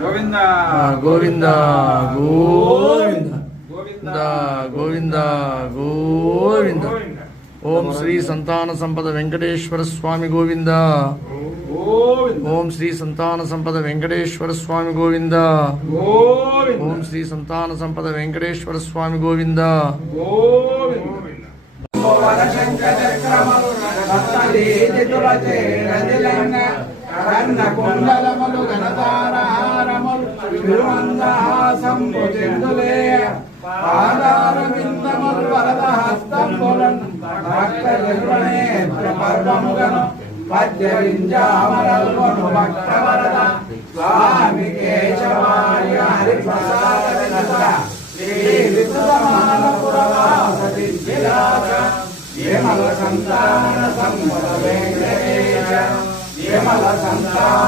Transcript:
గోవింద గోవింద గోవింద గోవింద గోవింద. ఓం శ్రీ సంతాన సంపద వెంకటేశ్వర స్వామి గోవింద. ఓం శ్రీ సంతాన సంపద వెంకటేశ్వర స్వామి గోవింద. ఓం శ్రీ సంతాన సంపద వెంకటేశ్వర స్వామి గోవింద. కుండలములు గణతారహారములు తిరుమందహాసంబుచెందులే పాదారవిందములు వరద హస్తంబులను భక్త నిర్వణేత్ర పర్వముగను పద్యవింజామరల్వను భక్త వరద స్వామి కేశవాయ హరిప్రసాద శ్రీ విద్యుతమానపురవాసతి విలాస విమల సంతాన సంపద వెంకటేశ విమల సంతాన